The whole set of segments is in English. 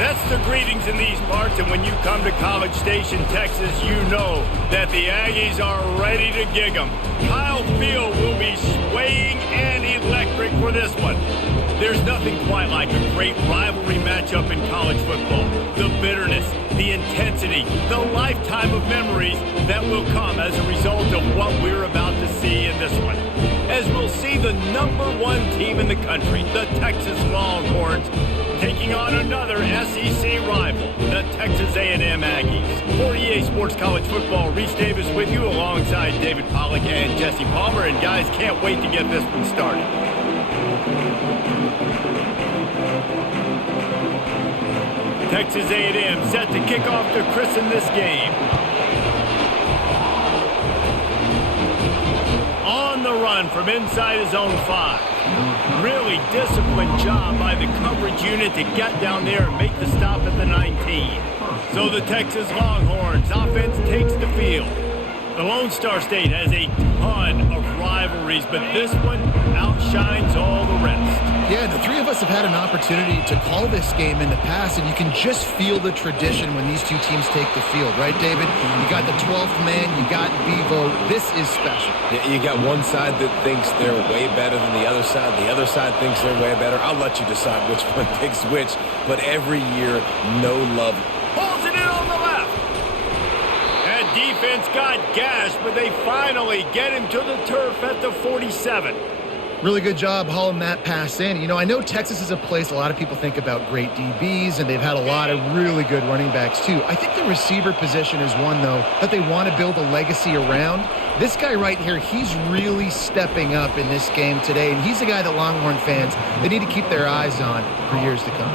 That's the greetings in these parts, and when you come to College Station, Texas, you know that the Aggies are ready to gig 'em. Kyle Field will be swaying and electric for this one. There's nothing quite like a great rivalry matchup in college football. The bitterness, the intensity, the lifetime of memories that will come as a result of what we're about to see in this one. As we'll see the #1 team in the country, the Texas Longhorns, taking on another SEC rival, the Texas A&M Aggies. For EA Sports College Football, Reese Davis with you alongside David Pollack and Jesse Palmer. And guys, can't wait to get this one started. Texas A&M set to kick off to christen this game. On the run from inside his own 5. Really disciplined job by the coverage unit to get down there and make the stop at the 19. So the Texas Longhorns offense takes the field. The Lone Star State has a ton of rivalries, but this one outshines all the rest. Yeah, the three of us have had an opportunity to call this game in the past, and you can just feel the tradition when these two teams take the field, right, David? You got the 12th man, you got Bevo. This is special. Yeah, you got one side that thinks they're way better than the other side thinks they're way better. I'll let you decide which one picks which, but every year, no love. Pulls it in on the left. That defense got gashed, but they finally get him to the turf at the 47. Really good job hauling that pass in. You know, I know Texas is a place a lot of people think about great DBs, and they've had a lot of really good running backs too. I think the receiver position is one, though, that they want to build a legacy around. This guy right here, he's really stepping up in this game today, and he's a guy that Longhorn fans, they need to keep their eyes on for years to come.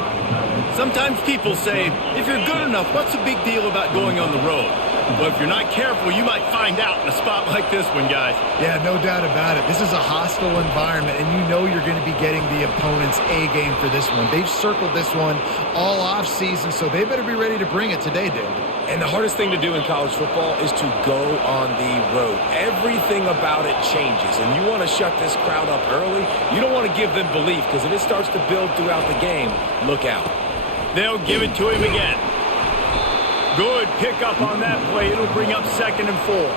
Sometimes people say, if you're good enough, what's the big deal about going on the road? Well, if you're not careful, you might find out in a spot like this one, guys. Yeah, no doubt about it. This is a hostile environment, and you know you're going to be getting the opponent's A game for this one. They've circled this one all offseason, so they better be ready to bring it today, Dave. And the hardest thing to do in college football is to go on the road. Everything about it changes, and you want to shut this crowd up early. You don't want to give them belief, because if it starts to build throughout the game, look out. They'll give it to him again. Good pickup on that play. It'll bring up 2nd and 4.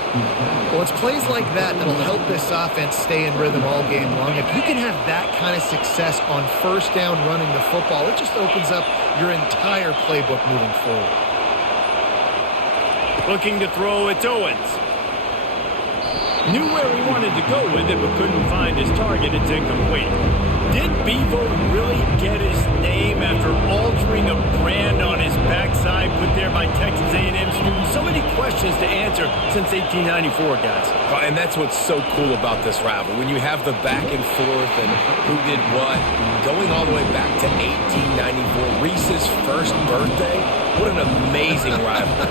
Well, it's plays like that that'll help this offense stay in rhythm all game long. If you can have that kind of success on first down running the football, it just opens up your entire playbook moving forward. Looking to throw, it's Owens. Knew where he wanted to go with it, but couldn't find his target. It's incomplete. Did Bevo really get his name after altering a brand on his backside put there by Texas A&M students? So many questions to answer since 1894, guys. And that's what's so cool about this rivalry. When you have the back and forth and who did what, going all the way back to 1894, Reese's first birthday, what an amazing rivalry.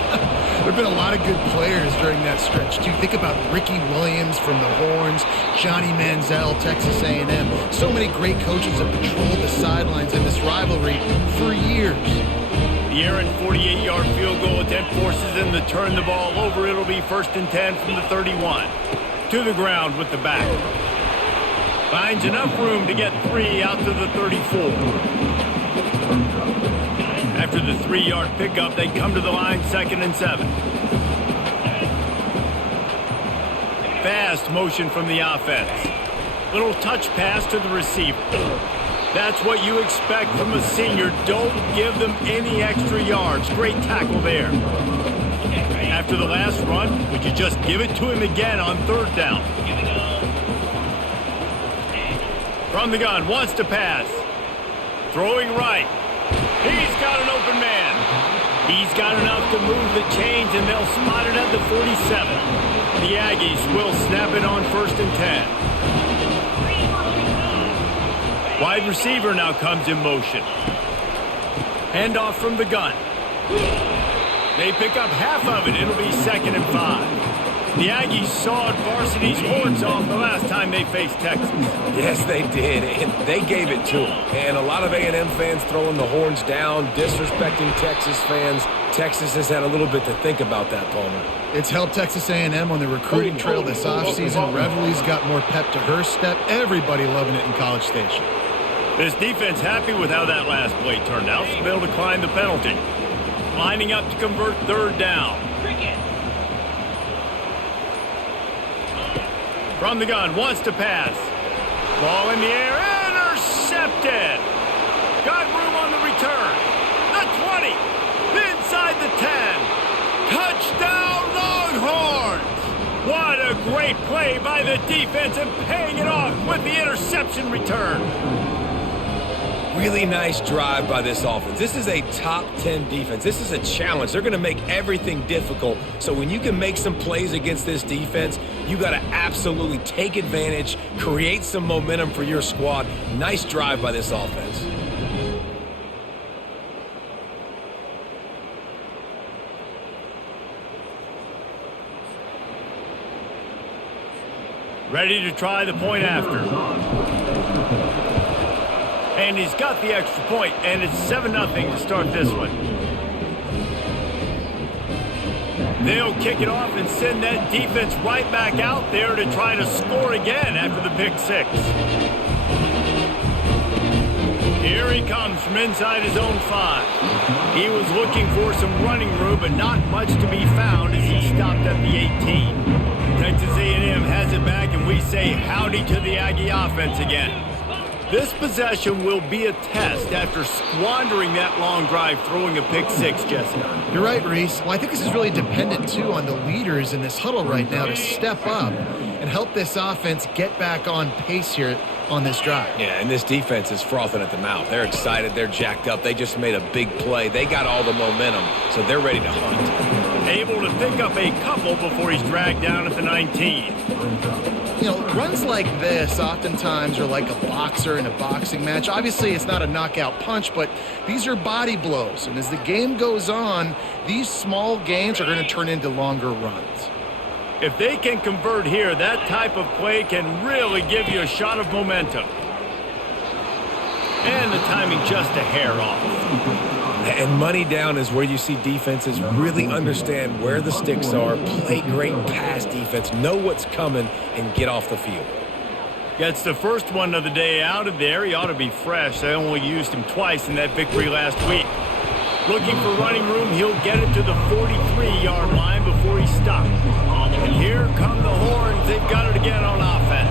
There have been a lot of good players during that stretch, too. Think about Ricky Williams from the Horns, Johnny Manziel, Texas A&M. So many great coaches have patrolled the sidelines in this rivalry for years. The errant 48-yard field goal attempt forces them to turn the ball over. It'll be 1st and 10 from the 31. To the ground with the back. Finds enough room to get 3 out to the 34. After the 3-yard pickup, they come to the line 2nd and 7. Fast motion from the offense. Little touch pass to the receiver. That's what you expect from a senior. Don't give them any extra yards. Great tackle there. After the last run, would you just give it to him again on 3rd down? From the gun, wants to pass. Throwing right. He's got an open man. He's got enough to move the chains, and they'll spot it at the 47. The Aggies will snap it on 1st and 10. Wide receiver now comes in motion. Handoff from the gun. They pick up half of it. It'll be 2nd and 5. The Aggies sawed varsity's horns off the last time they faced Texas. Yes, they did, and they gave it to them. And a lot of A&M fans throwing the horns down, disrespecting Texas fans. Texas has had a little bit to think about that, Palmer. It's helped Texas A&M on the recruiting trail this offseason. Reveille's got more pep to her step. Everybody loving it in College Station. This defense happy with how that last play turned out, so they'll decline the penalty. Lining up to convert third down. From the gun, wants to pass. Ball in the air, intercepted. Got room on the return. The 20, inside the 10. Touchdown Longhorns! What a great play by the defense and paying it off with the interception return. Really nice drive by this offense. This is a top 10 defense. This is a challenge. They're going to make everything difficult. So when you can make some plays against this defense, you got to absolutely take advantage, create some momentum for your squad. Nice drive by this offense. Ready to try the point after. And he's got the extra point, and it's 7-0 to start this one. They'll kick it off and send that defense right back out there to try to score again after the pick six. Here he comes from inside his own 5. He was looking for some running room, but not much to be found as he stopped at the 18. Texas A&M has it back, and we say howdy to the Aggie offense again. This possession will be a test after squandering that long drive throwing a pick six, Jesse. You're right, Reese. Well, I think this is really dependent, too, on the leaders in this huddle right now to step up and help this offense get back on pace here on this drive. Yeah, and this defense is frothing at the mouth. They're excited. They're jacked up. They just made a big play. They got all the momentum, so they're ready to hunt. Able to pick up a couple before he's dragged down at the 19. You know, runs like this oftentimes are like a boxer in a boxing match. Obviously, it's not a knockout punch, but these are body blows. And as the game goes on, these small gains are going to turn into longer runs. If they can convert here, that type of play can really give you a shot of momentum. And the timing just a hair off. And money down is where you see defenses really understand where the sticks are, play great pass defense, know what's coming, and get off the field. Gets the first one of the day out of there. He ought to be fresh. They only used him twice in that victory last week. Looking for running room, he'll get it to the 43-yard line before he stops. And here come the horns. They've got it again on offense.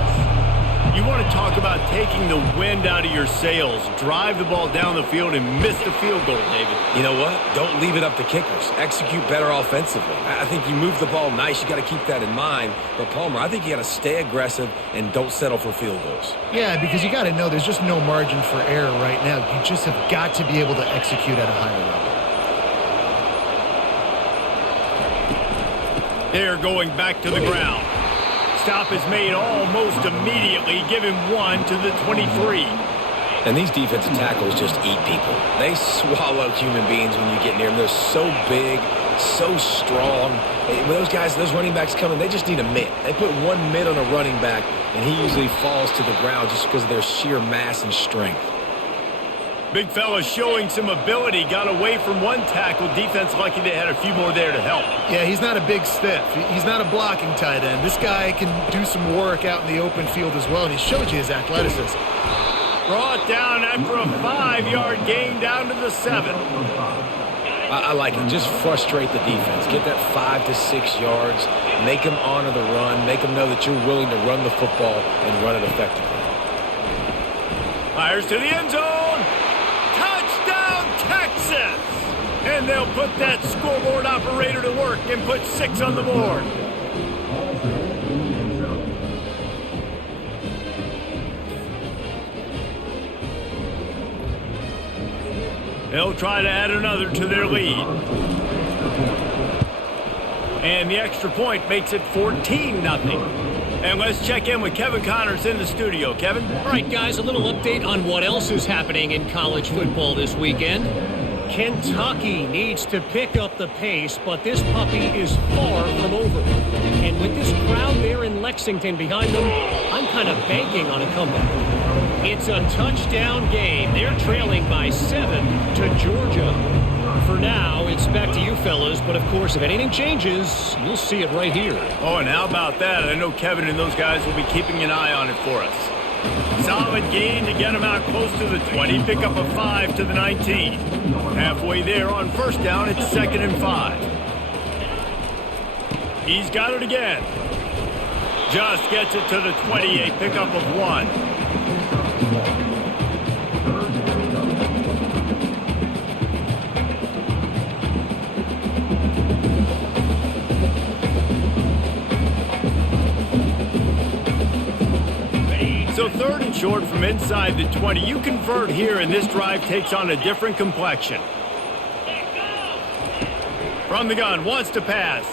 You want to talk about taking the wind out of your sails. Drive the ball down the field and miss the field goal, David. You know what? Don't leave it up to kickers. Execute better offensively. I think you move the ball nice. You got to keep that in mind. But, Palmer, I think you got to stay aggressive and don't settle for field goals. Yeah, because you got to know there's just no margin for error right now. You just have got to be able to execute at a higher level. They're going back to the ground. Stop is made almost immediately. Give him one to the 23. And these defensive tackles just eat people. They swallow human beings when you get near them. They're so big, so strong. When those guys, those running backs come in, they just need a mitt. They put one mitt on a running back, and he usually falls to the ground just because of their sheer mass and strength. Big fella showing some ability. Got away from one tackle. Defense lucky they had a few more there to help. Yeah, he's not a big stiff. He's not a blocking tight end. This guy can do some work out in the open field as well, and he showed you his athleticism. Brought down after a 5-yard gain down to the 7. I like it. Just frustrate the defense. Get that 5 to 6 yards. Make them honor the run. Make them know that you're willing to run the football and run it effectively. Fires to the end zone. Texas! And they'll put that scoreboard operator to work and put 6 on the board. They'll try to add another to their lead. And the extra point makes it 14-0. And let's check in with Kevin Connors in the studio. Kevin? All right, guys, a little update on what else is happening in college football this weekend. Kentucky needs to pick up the pace, but this puppy is far from over. And with this crowd there in Lexington behind them, I'm kind of banking on a comeback. It's a touchdown game. They're trailing by 7 to Georgia. For now, it's back to you fellas, but of course, if anything changes, you'll see it right here. Oh, and how about that? I know Kevin and those guys will be keeping an eye on it for us. Solid gain to get him out close to the 20. Pick up a 5 to the 19. Halfway there on first down, it's 2nd and 5. He's got it again. Just gets it to the 28. Pickup of 1. So 3rd and short from inside the 20. You convert here, and this drive takes on a different complexion. From the gun, wants to pass.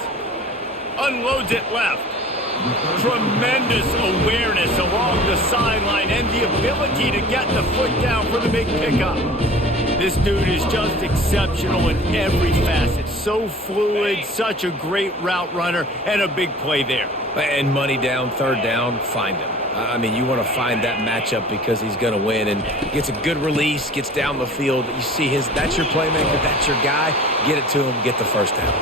Unloads it left. Tremendous awareness along the sideline and the ability to get the foot down for the big pickup. This dude is just exceptional in every facet. So fluid, such a great route runner, and a big play there. And money down, 3rd down, find him. I mean, you want to find that matchup because he's going to win, and gets a good release, gets down the field. You see that's your playmaker, that's your guy. Get it to him, get the first down.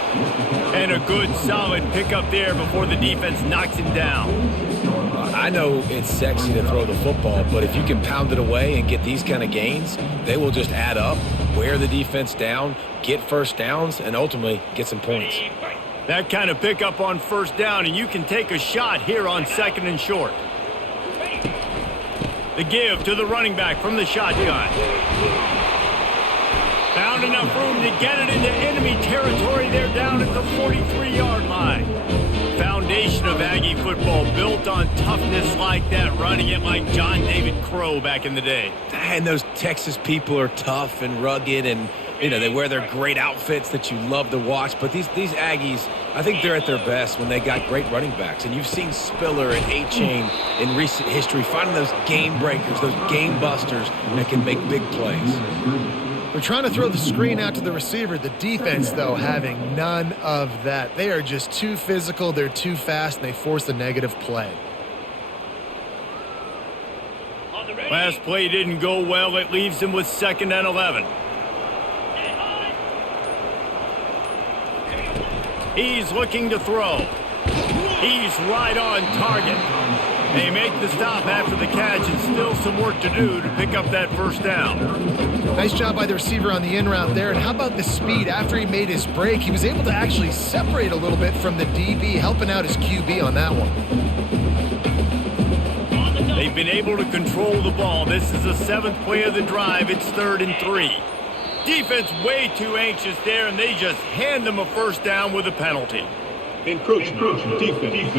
And a good, solid pickup there before the defense knocks him down. I know it's sexy to throw the football, but if you can pound it away and get these kind of gains, they will just add up, wear the defense down, get first downs, and ultimately get some points. That kind of pickup on first down, and you can take a shot here on 2nd and short. The give to the running back from the shotgun. Found enough room to get it into enemy territory. They're down at the 43-yard line. Foundation of Aggie football built on toughness like that, running it like John David Crow back in the day. And those Texas people are tough and rugged, and they wear their great outfits that you love to watch. But these Aggies, I think they're at their best when they got great running backs. And you've seen Spiller and A-Chain in recent history finding those game breakers, those game busters that can make big plays. They're trying to throw the screen out to the receiver. The defense, though, having none of that. They are just too physical, they're too fast, and they force a negative play. Last play didn't go well. It leaves him with 2nd and 11. He's looking to throw. He's right on target. They make the stop after the catch, and still some work to do to pick up that first down. Nice job by the receiver on the in route there. And how about the speed? After he made his break, he was able to actually separate a little bit from the DB, helping out his QB on that one. They've been able to control the ball. This is the 7th play of the drive. It's 3rd and 3. Defense way too anxious there, and they just hand them a first down with a penalty. Encroachment. Defense.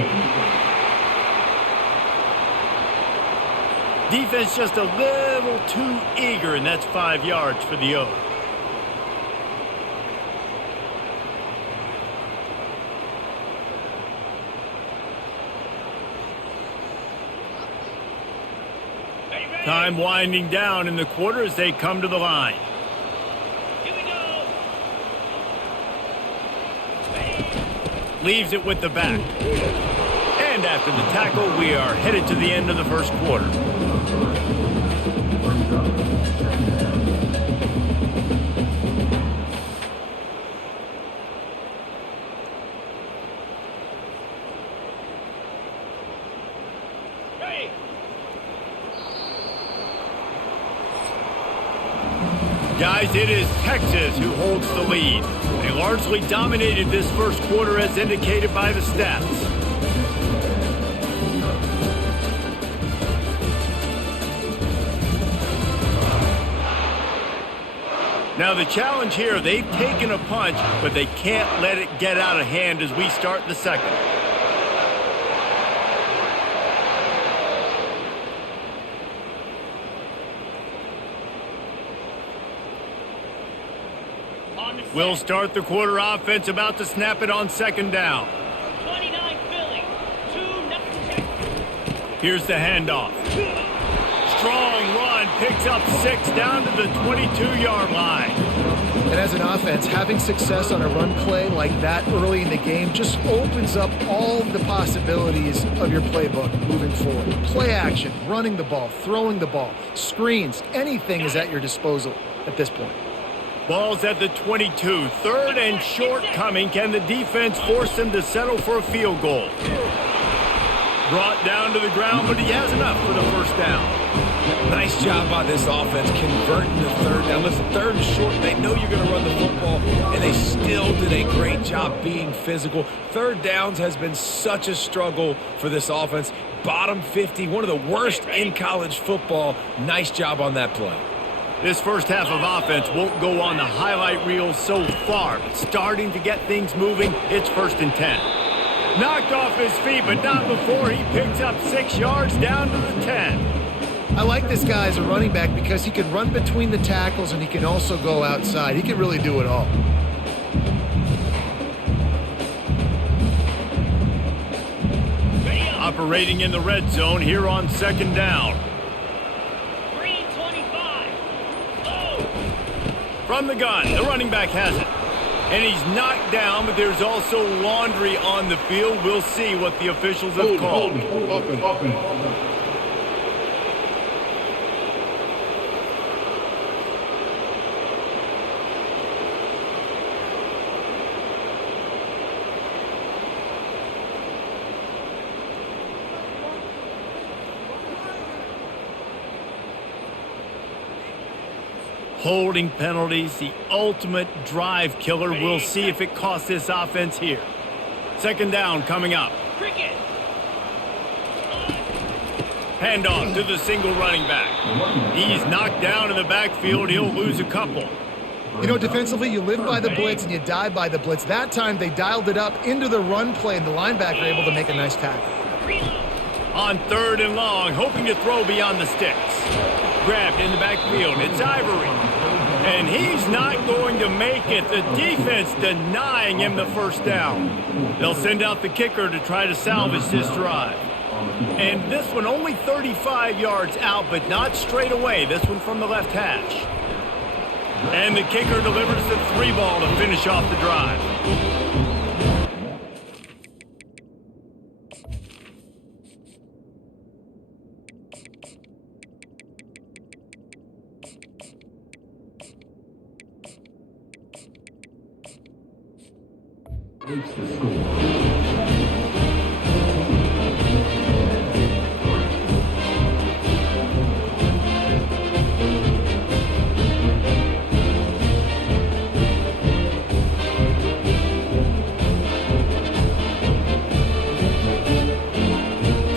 Defense just a little too eager, and that's 5 yards for the O. Time winding down in the quarter as they come to the line. Here we go. Leaves it with the back. And after the tackle, we are headed to the end of the first quarter. Guys, it is Texas who holds the lead. They largely dominated this first quarter as indicated by the stats. Now the challenge here, they've taken a punch, but they can't let it get out of hand as we start the second. We'll start the quarter offense, about to snap it on 2nd down. 29 Philly, 2-0. Here's the handoff. Strong run, picks up 6 down to the 22-yard line. And as an offense, having success on a run play like that early in the game just opens up all the possibilities of your playbook moving forward. Play action, running the ball, throwing the ball, screens, anything is at your disposal at this point. Ball's at the 22. 3rd and short coming. Can the defense force them to settle for a field goal? Brought down to the ground, but he has enough for the first down. Nice job by this offense converting the third down. Listen, third and short, they know you're going to run the football, and they still did a great job being physical. Third downs has been such a struggle for this offense. Bottom 50, one of the worst in college football. Nice job on that play. This first half of offense won't go on the highlight reel so far, but starting to get things moving, it's 1st and 10. Knocked off his feet, but not before he picks up 6 yards down to the 10. I like this guy as a running back because he can run between the tackles and he can also go outside. He can really do it all. Operating in the red zone here on 2nd down. Green 25. Oh. From the gun, the running back has it. And he's knocked down, but there's also laundry on the field. We'll see what the officials have called. Holding penalties, the ultimate drive killer. We'll see if it costs this offense here. 2nd down coming up. Cricket. Handoff to the single running back. He's knocked down in the backfield. He'll lose a couple. You know, defensively, you live by the blitz and you die by the blitz. That time, they dialed it up into the run play, and the linebacker able to make a nice tackle. On 3rd and long, hoping to throw beyond the sticks. Grabbed in the backfield. It's Ivory. And he's not going to make it. The defense denying him the first down. They'll send out the kicker to try to salvage this drive. And this one only 35 yards out, but not straight away. This one from the left hash. And the kicker delivers the 3-ball to finish off the drive.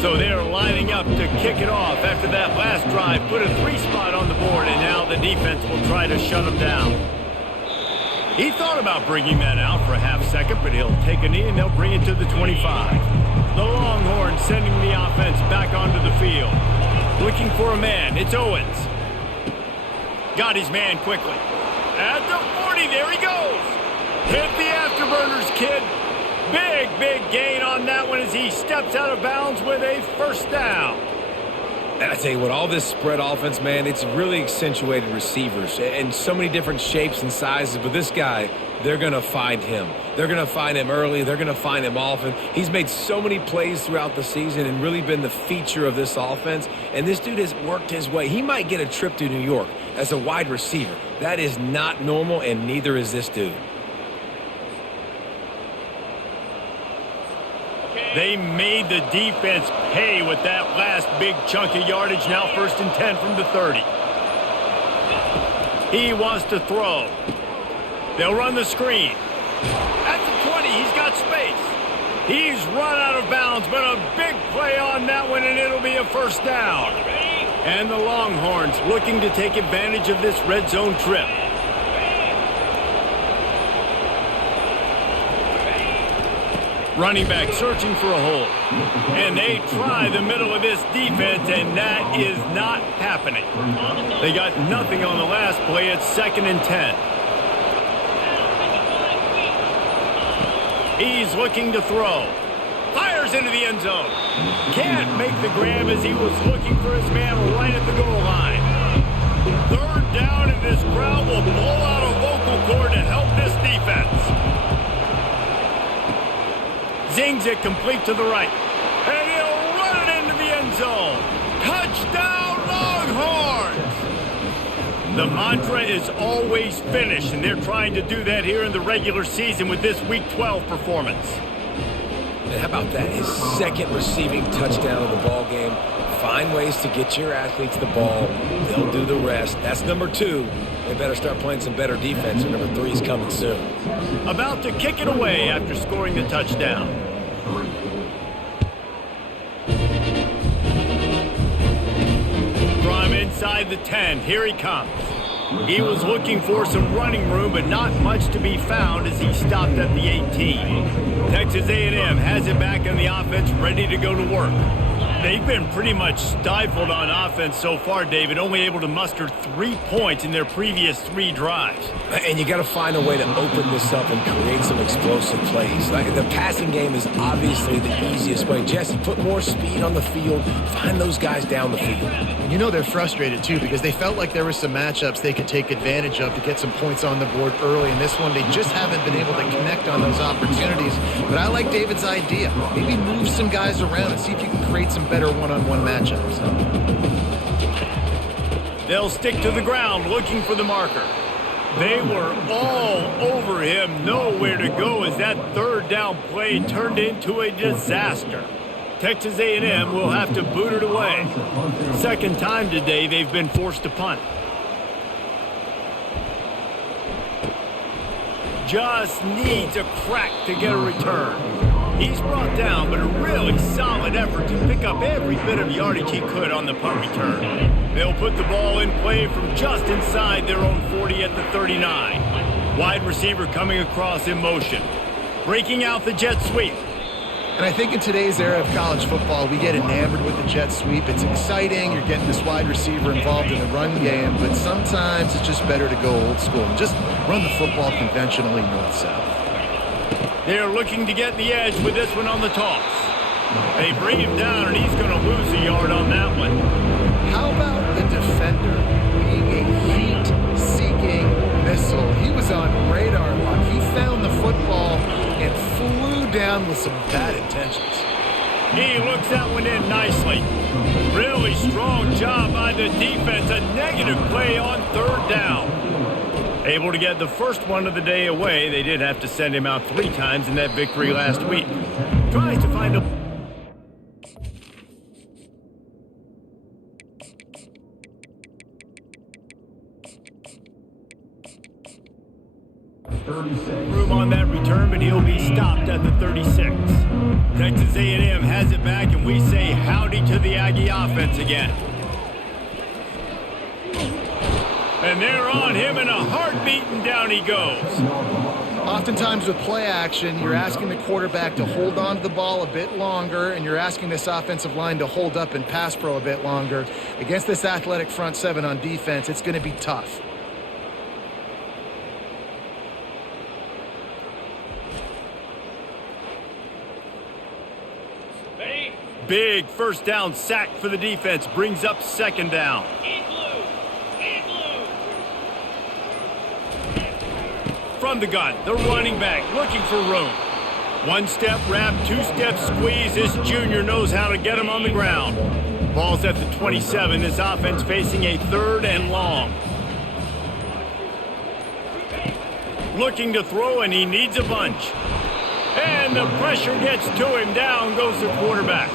So they're lining up to kick it off after that last drive. Put a 3-spot on the board, and now the defense will try to shut them down. He thought about bringing that out for a half second, but he'll take a knee and they'll bring it to the 25. The Longhorns sending the offense back onto the field. Looking for a man. It's Owens. Got his man quickly. At the 40, there he goes. Hit the afterburners, kid. Big gain on that one as he steps out of bounds with a 1st down. And I tell you what, all this spread offense, man, it's really accentuated receivers and so many different shapes and sizes. But this guy, they're going to find him. They're going to find him early. They're going to find him often. He's made so many plays throughout the season and really been the feature of this offense. And this dude has worked his way. He might get a trip to New York as a wide receiver. That is not normal, and neither is this dude. They made the defense pay with that last big chunk of yardage. Now 1st and 10 from the 30. He wants to throw. They'll run the screen. At the 20, he's got space. He's run out of bounds, but a big play on that one, and it'll be a 1st down. And the Longhorns looking to take advantage of this red zone trip. Running back searching for a hole. And they try the middle of this defense, and that is not happening. They got nothing on the last play. It's 2nd and 10. He's looking to throw. Fires into the end zone. Can't make the grab as he was looking for his man right at the goal line. 3rd down, and this crowd will blow out a vocal cord to help this defense. Zings it complete to the right. And he'll run it into the end zone. Touchdown, Longhorns! The mantra is always finish, and they're trying to do that here in the regular season with this Week 12 performance. And how about that? His second receiving touchdown of the ball game. Find ways to get your athletes the ball. They'll do the rest. That's number 2. They better start playing some better defense, or number 3 is coming soon. About to kick it away after scoring the touchdown. From inside the 10, here he comes. He was looking for some running room, but not much to be found as he stopped at the 18. Texas A&M has it back in the offense, ready to go to work. They've been pretty much stifled on offense so far, David, only able to muster 3 points in their previous 3 drives. And you got to find a way to open this up and create some explosive plays. Like, the passing game is obviously the easiest way. Jesse, put more speed on the field. Find those guys down the field. And you know they're frustrated, too, because they felt like there were some matchups they could take advantage of to get some points on the board early. In this one, they just haven't been able to connect on those opportunities. But I like David's idea. Maybe move some guys around and see if you can create some better one-on-one matchups. They'll stick to the ground looking for the marker. They were all over him, nowhere to go as that third down play turned into a disaster. Texas A&M will have to boot it away. Second time today they've been forced to punt. Just needs a crack to get a return. He's brought down, but a really solid effort to pick up every bit of yardage he could on the punt return. They'll put the ball in play from just inside their own 40 at the 39. Wide receiver coming across in motion. Breaking out the jet sweep. And I think in today's era of college football, we get enamored with the jet sweep. It's exciting. You're getting this wide receiver involved in the run game, but sometimes it's just better to go old school and just run the football conventionally north-south. They're looking to get the edge with this one on the toss. They bring him down, and he's going to lose a yard on that one. How about the defender being a heat-seeking missile? He was on radar lock. He found the football and flew down with some bad intentions. He looks that one in nicely. Really strong job by the defense. A negative play on third down. Able to get the first one of the day away. They did have to send him out 3 times in that victory last week. Tries to find a... room on that return, but he'll be stopped at the 36. Texas A&M has it back, and we say howdy to the Aggie offense again. And they're on him in a heartbeat, and down he goes. Oftentimes with play action, you're asking the quarterback to hold on to the ball a bit longer, and you're asking this offensive line to hold up and pass pro a bit longer. Against this athletic front 7 on defense, it's going to be tough. Big first down sack for the defense. Brings up second down. From the gun, the running back looking for room. 1-step wrap, 2-step squeeze. This junior knows how to get him on the ground. Ball's at the 27. This offense facing a 3rd and long. Looking to throw, and he needs a bunch. And the pressure gets to him. Down goes the quarterback.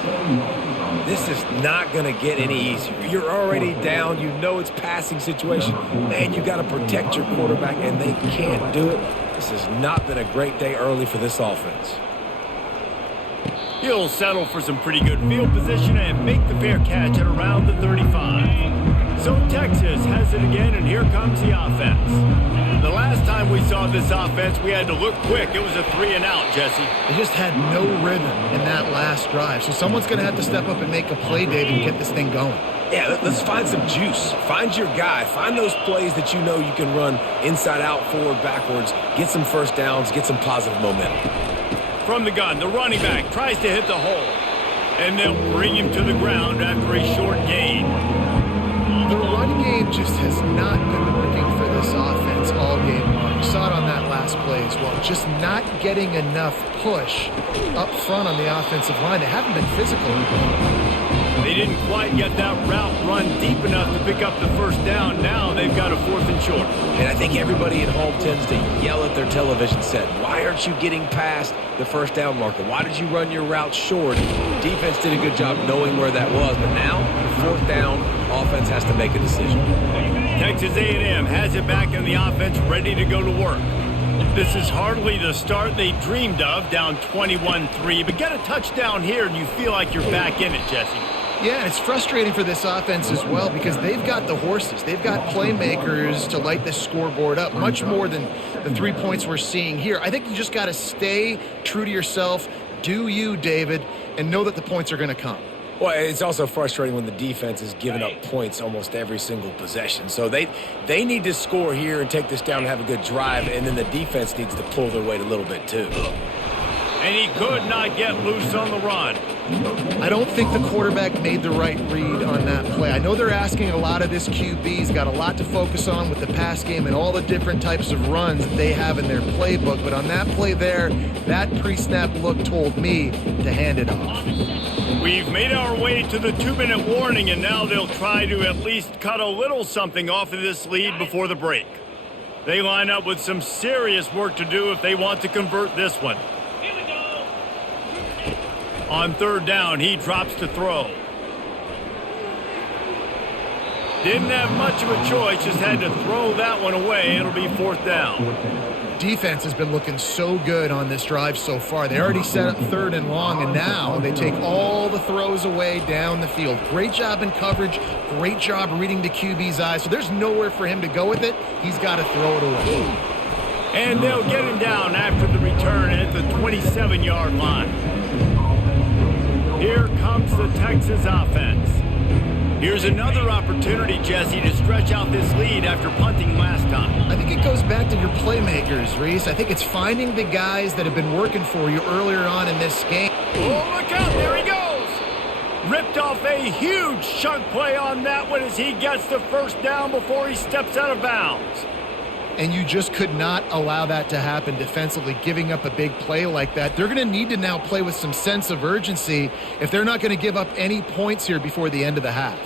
This is not going to get any easier. You're already down. You know it's passing situation. Man, you got to protect your quarterback, and they can't do it. This has not been a great day early for this offense. He'll settle for some pretty good field position and make the fair catch at around the 35. So Texas has it again, and here comes the offense. The last time we saw this offense, we had to look quick. It was a 3-and-out, Jesse. They just had no rhythm in that last drive. So someone's going to have to step up and make a play, David, and get this thing going. Yeah, let's find some juice. Find your guy. Find those plays that you know you can run inside out, forward, backwards. Get some first downs. Get some positive momentum. From the gun, the running back tries to hit the hole. And they'll bring him to the ground after a short gain. The run game just has not been working for this offense all game long. You saw it on that last play as well. Just not getting enough push up front on the offensive line. They haven't been physical. They didn't quite get that route run deep enough to pick up the first down. Now they've got a 4th and short. And I think everybody at home tends to yell at their television set, why aren't you getting past the first down marker? Why did you run your route short? Defense did a good job knowing where that was, but now, 4th down, offense has to make a decision. Texas A&M has it back in the offense, ready to go to work. This is hardly the start they dreamed of, down 21-3, but get a touchdown here and you feel like you're back in it, Jesse. Yeah, and it's frustrating for this offense as well because they've got the horses. They've got playmakers to light this scoreboard up, much more than the 3 points we're seeing here. I think you just got to stay true to yourself, do you, David, and know that the points are going to come. Well, it's also frustrating when the defense is giving up points almost every single possession. So they need to score here and take this down and have a good drive, and then the defense needs to pull their weight a little bit too. And he could not get loose on the run. I don't think the quarterback made the right read on that play. I know they're asking a lot of this QB. He's got a lot to focus on with the pass game and all the different types of runs that they have in their playbook. But on that play there, that pre-snap look told me to hand it off. We've made our way to the 2-minute warning, and now they'll try to at least cut a little something off of this lead before the break. They line up with some serious work to do if they want to convert this one. Here we go. On 3rd down, he drops to throw. Didn't have much of a choice, just had to throw that one away. It'll be 4th down. Defense has been looking so good on this drive so far. They already set up 3rd and long, and now they take all the throws away down the field. Great job in coverage, great job reading the QB's eyes. So there's nowhere for him to go with it. He's got to throw it away. And they'll get him down after the return at the 27-yard line. Here comes the Texas offense. Here's another opportunity, Jesse, to stretch out this lead after punting last time. I think it goes back to your playmakers, Reese. I think it's finding the guys that have been working for you earlier on in this game. Oh, look out, there he goes. Ripped off a huge chunk play on that one as he gets the first down before he steps out of bounds. And you just could not allow that to happen defensively, giving up a big play like that. They're going to need to now play with some sense of urgency if they're not going to give up any points here before the end of the half.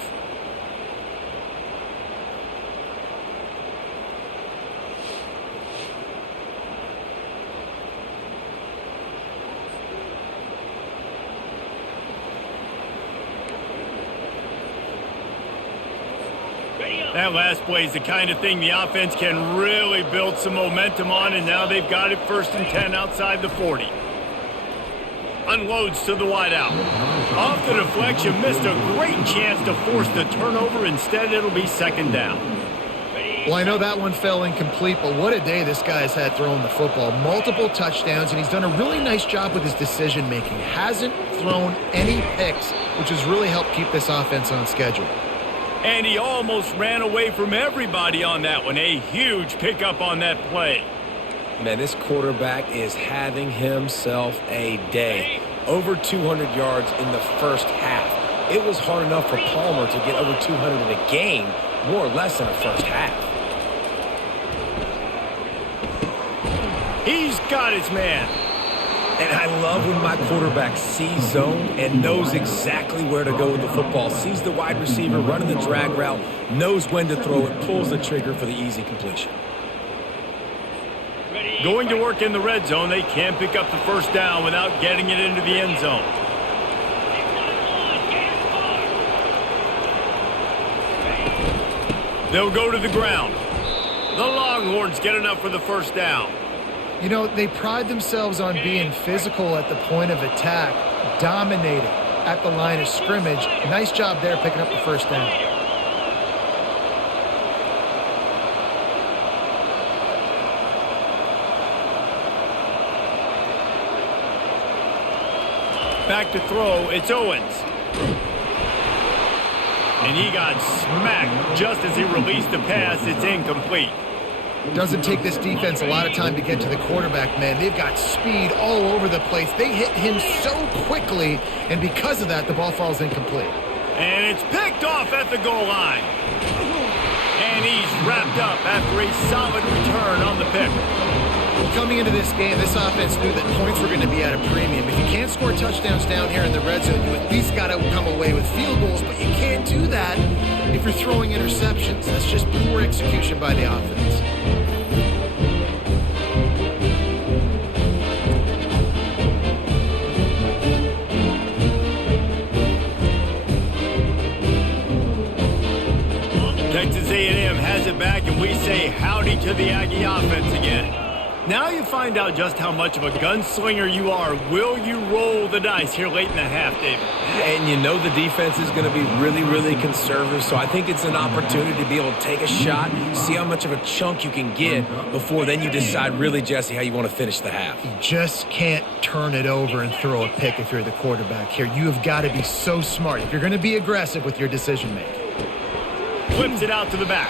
That last play is the kind of thing the offense can really build some momentum on, and now they've got it 1st and 10 outside the 40. Unloads to the wideout. Off the deflection, missed a great chance to force the turnover. Instead, it'll be 2nd down. Well, I know that one fell incomplete, but what a day this guy's had throwing the football. Multiple touchdowns, and he's done a really nice job with his decision-making. Hasn't thrown any picks, which has really helped keep this offense on schedule. And he almost ran away from everybody on that one. A huge pickup on that play. Man, this quarterback is having himself a day. Over 200 yards in the first half. It was hard enough for Palmer to get over 200 in a game, more or less in the first half. He's got his man. And I love when my quarterback sees zone and knows exactly where to go with the football. Sees the wide receiver running the drag route, knows when to throw it, pulls the trigger for the easy completion. Going to work in the red zone, they can't pick up the first down without getting it into the end zone. They'll go to the ground. The Longhorns get enough for the first down. You know, they pride themselves on being physical at the point of attack, dominating at the line of scrimmage. Nice job there picking up the first down. Back to throw, it's Owens. And he got smacked just as he released the pass. It's incomplete. Doesn't take this defense a lot of time to get to the quarterback, man. They've got speed all over the place. They hit him so quickly, and because of that, the ball falls incomplete. And it's picked off at the goal line. And he's wrapped up after a solid return on the pick. Coming into this game, this offense knew that points were going to be at a premium. If you can't score touchdowns down here in the red zone, you at least got to come away with field goals, but you can't do that if you're throwing interceptions. That's just poor execution by the offense. Texas A&M has it back, and we say howdy to the Aggie offense again. Now you find out just how much of a gunslinger you are. Will you roll the dice here late in the half, David? And you know the defense is going to be really, really conservative, so I think it's an opportunity to be able to take a shot, see how much of a chunk you can get before then you decide really, Jesse, how you want to finish the half. You just can't turn it over and throw a pick if you're the quarterback here. You have got to be so smart if you're going to be aggressive with your decision-making. Flips it out to the back.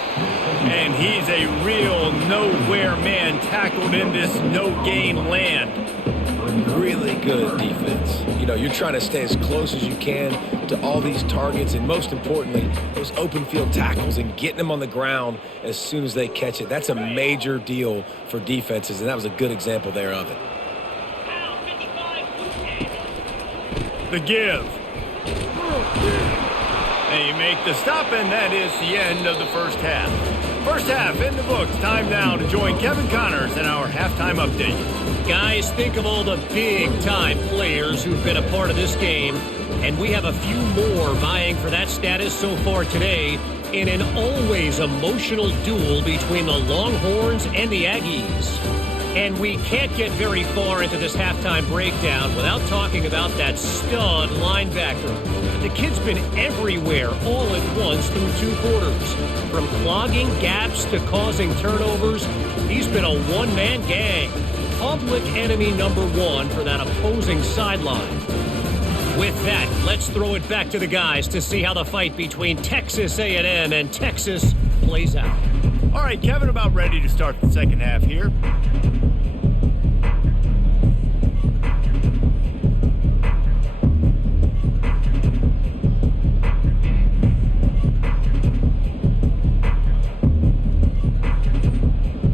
And he's a real nowhere man tackled in this no-gain land. Really good defense. You know, you're trying to stay as close as you can to all these targets, and most importantly, those open field tackles and getting them on the ground as soon as they catch it. That's a major deal for defenses, and that was a good example there of it. The give. And you make the stop, and that is the end of the first half. First half in the books. Time now to join Kevin Connors in our halftime update. Guys, think of all the big-time players who've been a part of this game, and we have a few more vying for that status so far today in an always emotional duel between the Longhorns and the Aggies. And we can't get very far into this halftime breakdown without talking about that stud linebacker. The kid's been everywhere all at once through 2 quarters. From clogging gaps to causing turnovers, he's been a one-man gang. Public enemy number 1 for that opposing sideline. With that, let's throw it back to the guys to see how the fight between Texas A&M and Texas plays out. All right, Kevin, about ready to start the second half here.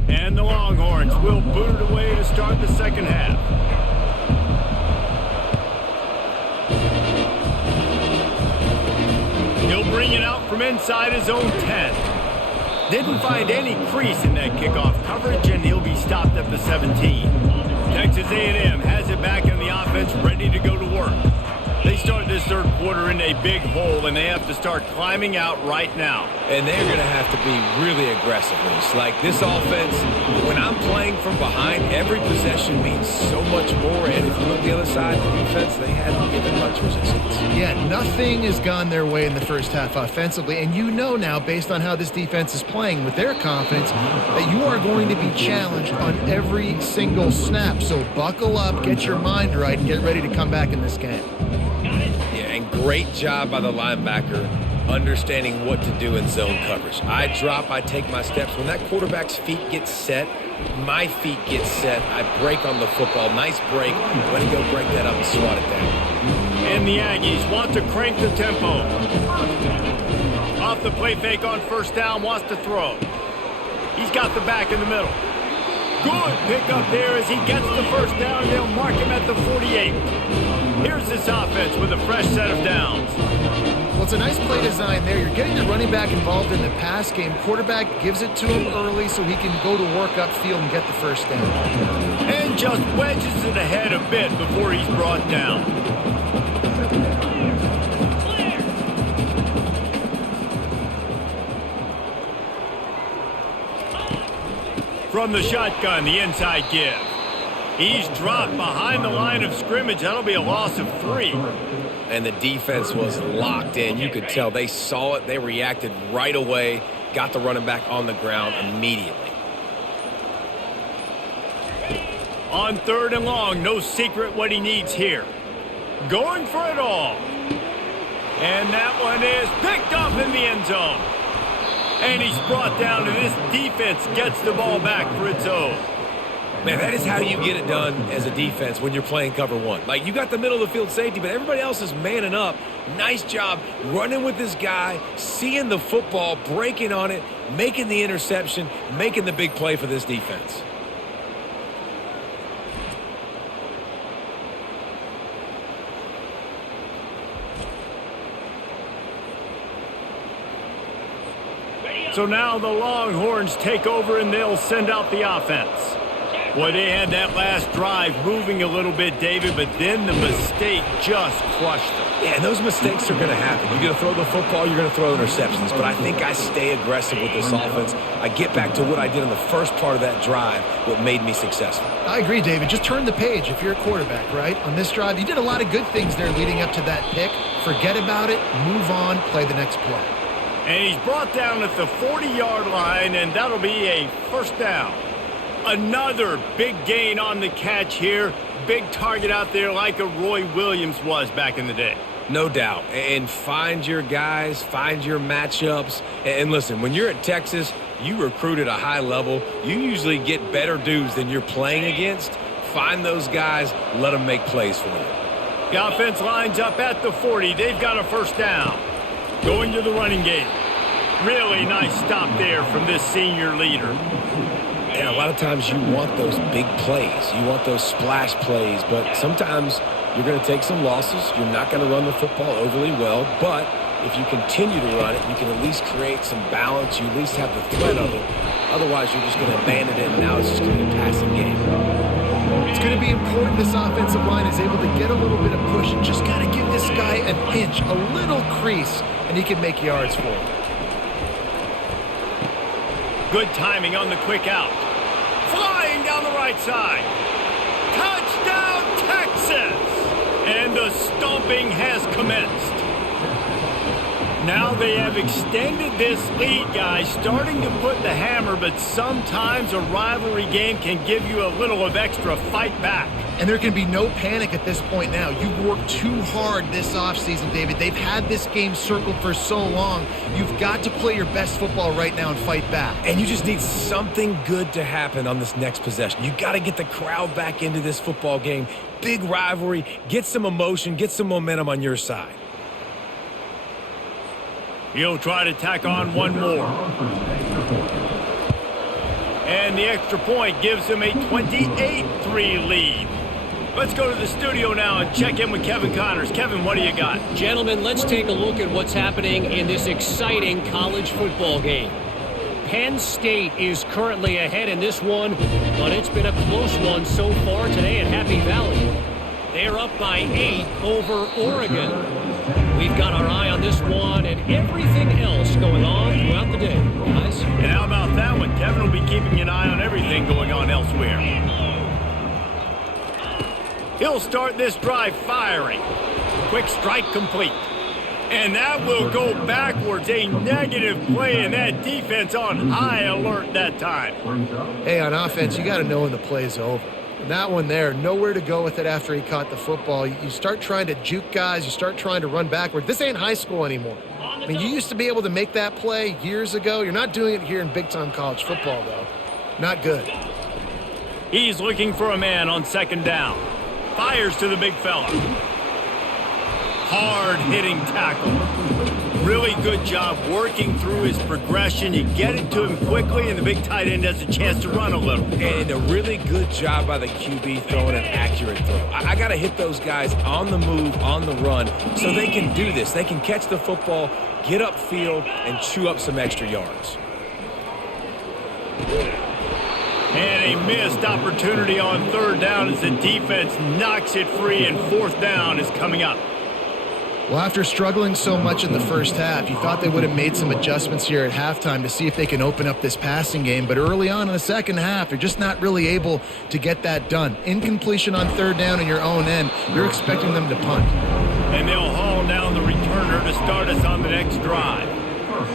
And the Longhorns will boot it away to start the second half. He'll bring it out from inside his own 10. Didn't find any crease in that kickoff coverage, and he'll be stopped at the 17. Texas A&M has it back in the offense, ready to go to work. They started this third quarter in a big hole, and they have to start climbing out right now. And they're going to have to be really aggressive. It's like this offense, when I'm playing from behind, every possession means so much more. And if you look the other side of the defense, they haven't given much resistance. Yeah, nothing has gone their way in the first half offensively. And you know now, based on how this defense is playing with their confidence, that you are going to be challenged on every single snap. So buckle up, get your mind right, and get ready to come back in this game. Great job by the linebacker understanding what to do in zone coverage. I drop, I take my steps. When that quarterback's feet get set, my feet get set. I break on the football. Nice break. Way to go break that up and swat it down. And the Aggies want to crank the tempo. Off the play fake on first down, wants to throw. He's got the back in the middle. Good pickup there as he gets the first down. They'll mark him at the 48. Here's this offense with a fresh set of downs. Well, it's a nice play design there. You're getting the running back involved in the pass game. Quarterback gives it to him early so he can go to work upfield and get the first down. And just wedges it ahead a bit before he's brought down. From the shotgun, the inside give. He's dropped behind the line of scrimmage. That'll be a loss of 3. And the defense was locked in. You could tell they saw it. They reacted right away. Got the running back on the ground immediately. On 3rd and long, no secret what he needs here. Going for it all. And that one is picked up in the end zone. And he's brought down, and this defense gets the ball back for its own. Man, that is how you get it done as a defense when you're playing cover 1. Like, you got the middle of the field safety, but everybody else is manning up. Nice job running with this guy, seeing the football, breaking on it, making the interception, making the big play for this defense. So now the Longhorns take over and they'll send out the offense. Boy, they had that last drive moving a little bit, David, but then the mistake just crushed them. Yeah, and those mistakes are going to happen. You're going to throw the football, you're going to throw interceptions. But I think I stay aggressive with this offense. I get back to what I did in the first part of that drive, what made me successful. I agree, David. Just turn the page if you're a quarterback, right? On this drive, you did a lot of good things there leading up to that pick. Forget about it, move on, play the next play. And he's brought down at the 40-yard line, and that'll be a first down. Another big gain on the catch here. Big target out there like a Roy Williams was back in the day. No doubt. And find your guys, find your matchups. And listen, when you're at Texas, you recruit at a high level. You usually get better dudes than you're playing against. Find those guys, let them make plays for you. The offense lines up at the 40. They've got a first down. Going to the running game. Really nice stop there from this senior leader. And a lot of times you want those big plays. You want those splash plays. But sometimes you're going to take some losses. You're not going to run the football overly well. But if you continue to run it, you can at least create some balance. You at least have the threat of it. Otherwise, you're just going to abandon it, and now it's just going to be a passing game. It's going to be important this offensive line is able to get a little bit of push. Just got to give this guy an inch, a little crease, and he can make yards for it. Good timing on the quick out. Flying down the right side. Touchdown, Texas! And the stomping has commenced. Now they have extended this lead, guys, starting to put the hammer, but sometimes a rivalry game can give you a little of extra fight back. And there can be no panic at this point now. You've worked too hard this offseason, David. They've had this game circled for so long. You've got to play your best football right now and fight back. And you just need something good to happen on this next possession. You got to get the crowd back into this football game. Big rivalry. Get some emotion. Get some momentum on your side. He'll try to tack on one more. And the extra point gives him a 28-3 lead. Let's go to the studio now and check in with Kevin Connors. Kevin, what do you got? Gentlemen, let's take a look at what's happening in this exciting college football game. Penn State is currently ahead in this one, but it's been a close one so far today at Happy Valley. They're up by 8 over Oregon. We've got our eye on this one and everything else going on throughout the day, guys. And how about that one? Kevin will be keeping an eye on everything going on elsewhere. He'll start this drive firing. Quick strike complete. And that will go backwards. A negative play, and that defense on high alert that time. Hey, on offense, you got to know when the play's over. And that one there, nowhere to go with it after he caught the football. You start trying to juke guys. You start trying to run backward. This ain't high school anymore. I mean, you used to be able to make that play years ago. You're not doing it here in big-time college football, though. Not good. He's looking for a man on second down. Fires to the big fella. Hard-hitting tackle. Really good job working through his progression. You get it to him quickly, and the big tight end has a chance to run a little. And a really good job by the QB throwing an accurate throw. I got to hit those guys on the move, on the run, so they can do this. They can catch the football, get upfield, and chew up some extra yards. And a missed opportunity on third down as the defense knocks it free, and fourth down is coming up. Well, after struggling so much in the first half, you thought they would have made some adjustments here at halftime to see if they can open up this passing game. But early on in the second half, they're just not really able to get that done. Incompletion on third down in your own end, you're expecting them to punt. And they'll haul down the returner to start us on the next drive.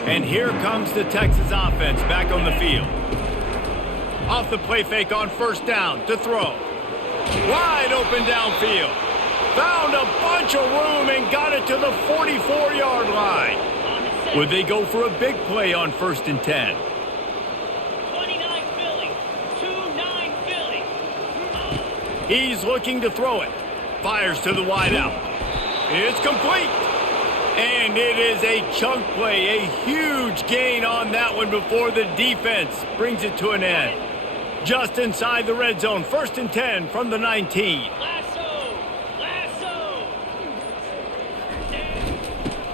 And here comes the Texas offense back on the field. Off the play fake on first down to throw. Wide open downfield. Found a bunch of room and got it to the 44-yard line. Would they go for a big play on first and 10? 29 Philly. 2-9 Philly. He's looking to throw it. Fires to the wideout. It's complete. And it is a chunk play. A huge gain on that one before the defense brings it to an end. Just inside the red zone. First and 10 from the 19.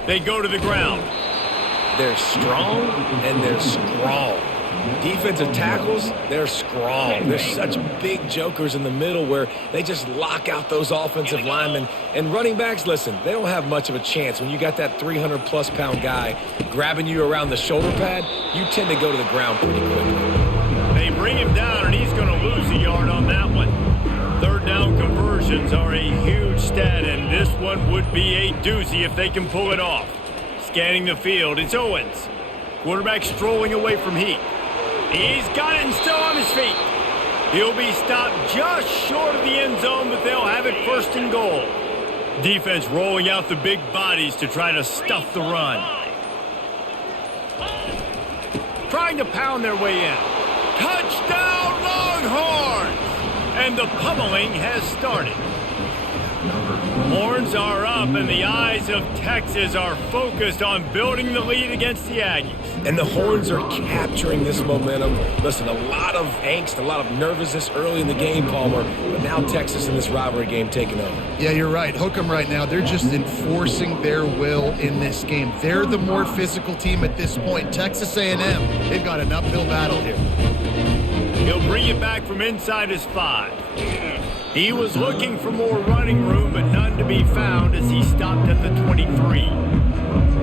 They go to the ground. They're strong and they're strong. Defensive tackles, they're strong. They're such big jokers in the middle where they just lock out those offensive linemen. And running backs, listen, they don't have much of a chance. When you got that 300-plus pound guy grabbing you around the shoulder pad, you tend to go to the ground pretty quickly. They bring him down, and he's going to lose a yard on that one. Third down conversions are a huge stat, and this one would be a doozy if they can pull it off. Scanning the field, it's Owens. Quarterback strolling away from Heat. He's got it and still on his feet. He'll be stopped just short of the end zone, but they'll have it first and goal. Defense rolling out the big bodies to try to stuff the run. Trying to pound their way in. Touchdown, Longhorns! And the pummeling has started. Horns are up, and the eyes of Texas are focused on building the lead against the Aggies. And the Horns are capturing this momentum. Listen, a lot of angst, a lot of nervousness early in the game, Palmer, but now Texas in this rivalry game taking over. Yeah, you're right. Hook 'em right now. They're just enforcing their will in this game. They're the more physical team at this point. Texas A&M, they've got an uphill battle here. He'll bring it back from inside his 5. He was looking for more running room, but none to be found as he stopped at the 23.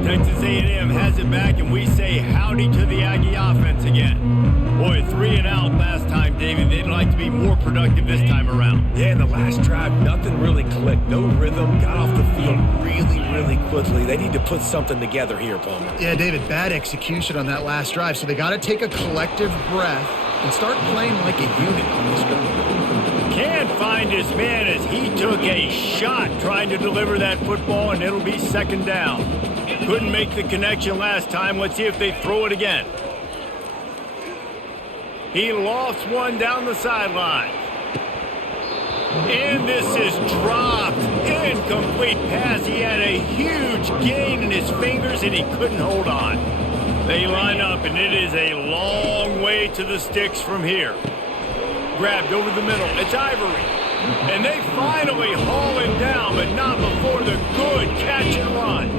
Texas A&M has it back, and we say howdy to the Aggie offense again. Boy, 3 and out last time, David. They'd like to be more productive this time around. Yeah, in the last drive, nothing really clicked. No rhythm, got off the field really quickly. They need to put something together here, Palmer. Yeah, David, bad execution on that last drive, so they got to take a collective breath and start playing like a unit on this drive. Can't find his man as he took a shot trying to deliver that football, and it'll be second down. Couldn't make the connection last time. Let's see if they throw it again. He lofts one down the sideline. And this is dropped. Incomplete pass. He had a huge gain in his fingers, and he couldn't hold on. They line up, and it is a long way to the sticks from here. Grabbed over the middle. It's Ivory. And they finally haul him down, but not before the good catch and run.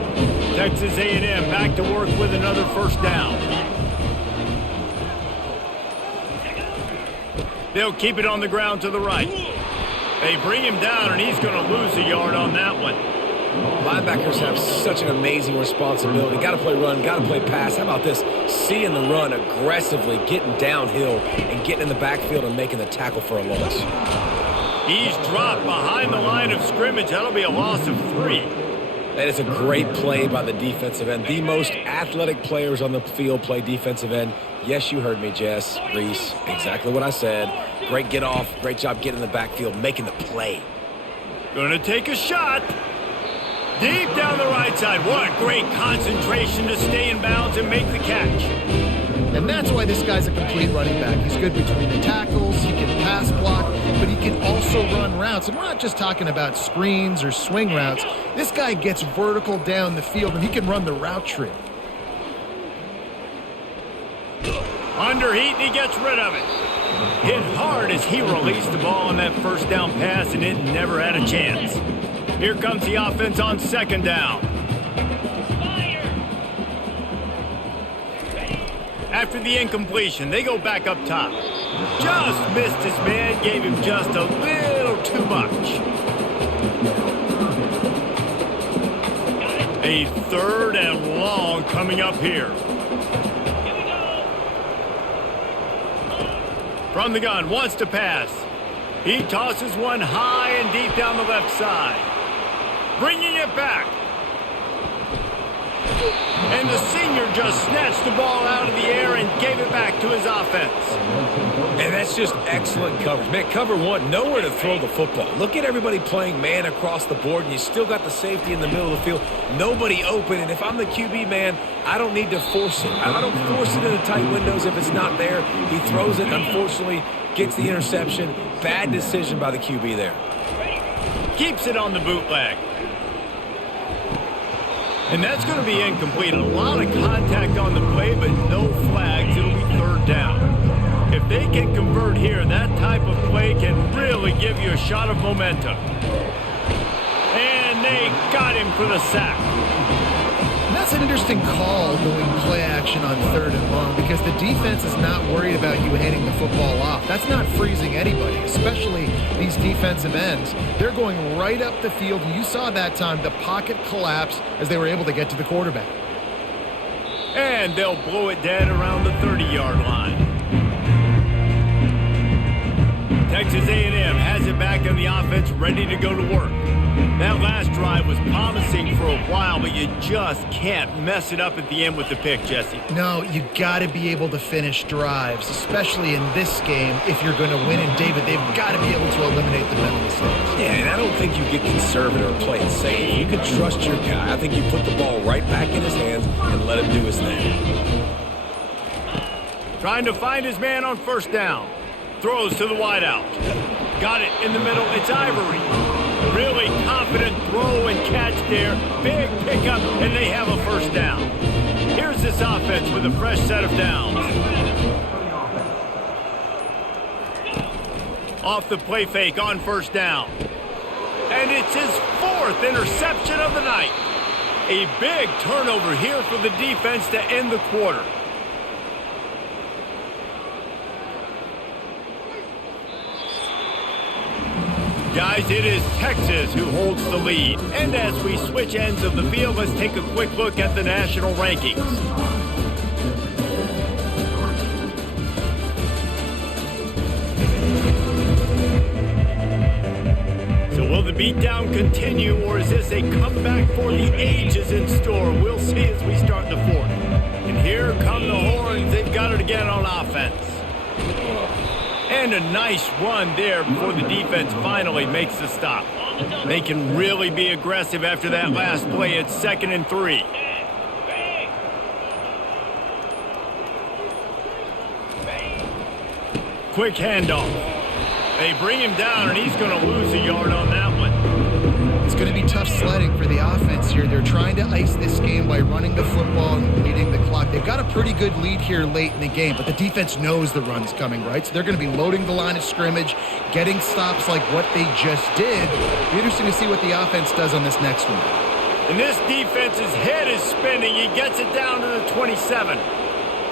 Texas A&M back to work with another first down. They'll keep it on the ground to the right. They bring him down, and he's going to lose a yard on that one. Linebackers have such an amazing responsibility. Got to play run, got to play pass. How about this? Seeing the run aggressively, getting downhill, and getting in the backfield and making the tackle for a loss. He's dropped behind the line of scrimmage. That'll be a loss of 3. That is a great play by the defensive end. The most athletic players on the field play defensive end. Yes, you heard me, Jess, Reese. Exactly what I said. Great get off. Great job getting in the backfield, making the play. Gonna take a shot. Deep down the right side. What great concentration to stay in bounds and make the catch. And that's why this guy's a complete running back. He's good between the tackles, he can pass block, but he can also run routes. And we're not just talking about screens or swing routes. This guy gets vertical down the field, and he can run the route tree. Under heat, and he gets rid of it. Hit hard as he released the ball on that first down pass, and it never had a chance. Here comes the offense on second down. After the incompletion, they go back up top. Just missed his man, gave him just a little too much. A 3rd and long coming up here. From the gun, wants to pass. He tosses one high and deep down the left side. Bringing it back. And the senior just snatched the ball out of the air and gave it back to his offense. And that's just excellent coverage. Man, cover one, nowhere to throw the football. Look at everybody playing man across the board, and you still got the safety in the middle of the field. Nobody open, and if I'm the QB, man, I don't need to force it. I don't force it in the tight windows if it's not there. He throws it, unfortunately, gets the interception. Bad decision by the QB there. Keeps it on the bootleg. And that's going to be incomplete. A lot of contact on the play, but no flags. It'll be 3rd down. If they can convert here, that type of play can really give you a shot of momentum. And they got him for the sack. And that's That's an interesting call going play action on 3rd and long because the defense is not worried about you handing the football off. That's not freezing anybody, especially these defensive ends. They're going right up the field. You saw that time the pocket collapse as they were able to get to the quarterback. And they'll blow it dead around the 30-yard line. Texas A&M has it back on the offense, ready to go to work. That last drive was promising for a while, but you just can't mess it up at the end with the pick, Jesse. No, you got to be able to finish drives, especially in this game if you're going to win. And, David, they've got to be able to eliminate the mental mistakes. Yeah, and I don't think you get conservative or play it safe. You can trust your guy. I think you put the ball right back in his hands and let him do his thing. Trying to find his man on 1st down. Throws to the wideout. Got it in the middle. It's Ivory. Really confident throw and catch there. Big pickup, and they have a 1st down. Here's this offense with a fresh set of downs. Off the play fake on 1st down. And it's his 4th interception of the night. A big turnover here for the defense to end the quarter. Guys, it is Texas who holds the lead. And as we switch ends of the field, let's take a quick look at the national rankings. So will the beatdown continue, or is this a comeback for the ages in store? We'll see as we start the 4th. And here come the Horns. They've got it again on offense. And a nice run there before the defense finally makes the stop. They can really be aggressive after that last play. It's 2nd and 3. Quick handoff. They bring him down, and he's going to lose a yard on that one. It's going to be tough sledding for the offense here. They're trying to ice this game by running the football and leading the clock. They've got a pretty good lead here late in the game, but the defense knows the run's coming, right? So they're going to be loading the line of scrimmage, getting stops like what they just did. It'll be interesting to see what the offense does on this next one. And this defense's head is spinning. He gets it down to the 27.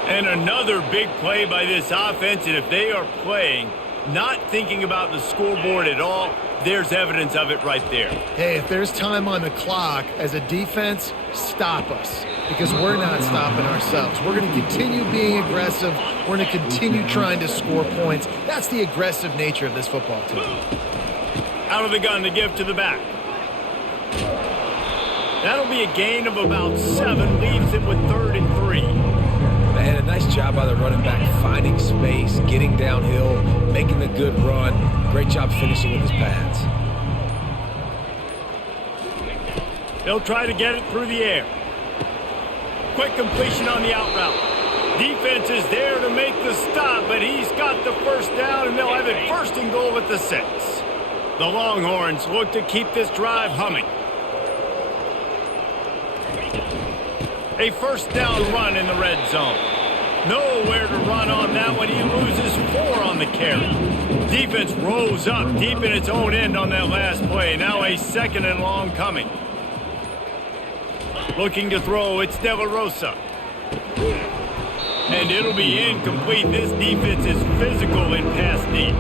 And another big play by this offense, and if they are playing, not thinking about the scoreboard at all, there's evidence of it right there. Hey, if there's time on the clock, as a defense, stop us. Because we're not stopping ourselves. We're going to continue being aggressive. We're going to continue trying to score points. That's the aggressive nature of this football team. Out of the gun to give to the back. That'll be a gain of about 7. Leaves him with 3rd and 3. Man, a nice job by the running back, finding space, getting downhill, making a good run. Great job finishing with his pads. They'll try to get it through the air. Quick completion on the out route. Defense is there to make the stop, but he's got the 1st down, and they'll have it 1st and goal at the 6. The Longhorns look to keep this drive humming. A 1st down run in the red zone. Nowhere to run on that one. He loses 4 on the carry. Defense rose up deep in its own end on that last play. Now a 2nd and long coming. Looking to throw, it's De La Rosa. And it'll be incomplete. This defense is physical in pass deep.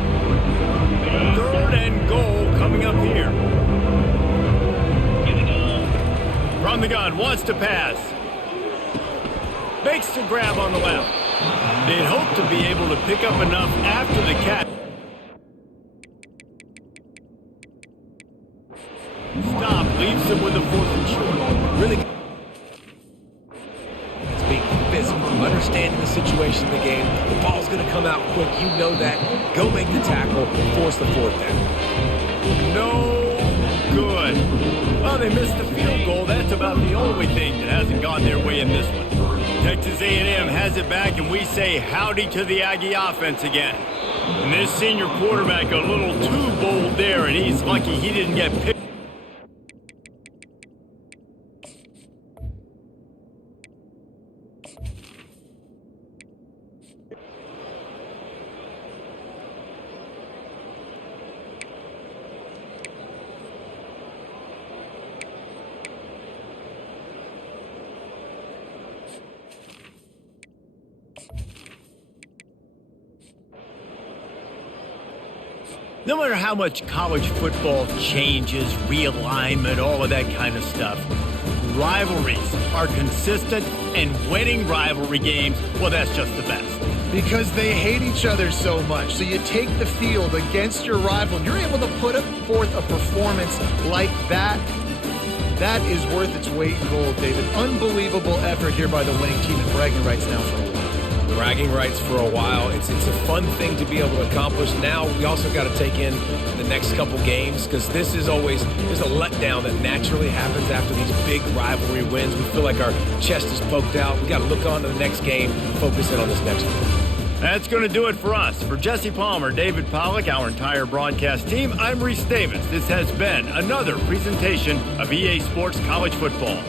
3rd and goal coming up here. From the gun, wants to pass. Makes the grab on the left. They'd hope to be able to pick up enough after the catch. Stop, leaves them with a 4th and short. Really, it's being physical, understanding the situation of the game. The ball's going to come out quick. You know that. Go make the tackle, force the 4th down. No good. Well, they missed the field goal. That's about the only thing that hasn't gone their way in this one. Texas A&M has it back, and we say howdy to the Aggie offense again. And this senior quarterback a little too bold there, and he's lucky he didn't get picked. No matter how much college football changes, realignment, all of that kind of stuff, rivalries are consistent, and winning rivalry games, well, that's just the best. Because they hate each other so much. So you take the field against your rival, and you're able to put forth a performance like that. That is worth its weight in gold, David. Unbelievable effort here by the winning team, and bragging rights now for a while. Bragging rights for a while. It's a fun thing to be able to accomplish. Now we also got to take in the next couple games, because this is always, there's a letdown that naturally happens after these big rivalry wins. We feel like our chest is poked out. We got to look on to the next game, focus in on this next one. That's going to do it for us. For Jesse Palmer, David Pollack, our entire broadcast team, I'm Reese Davis. This has been another presentation of EA Sports College Football.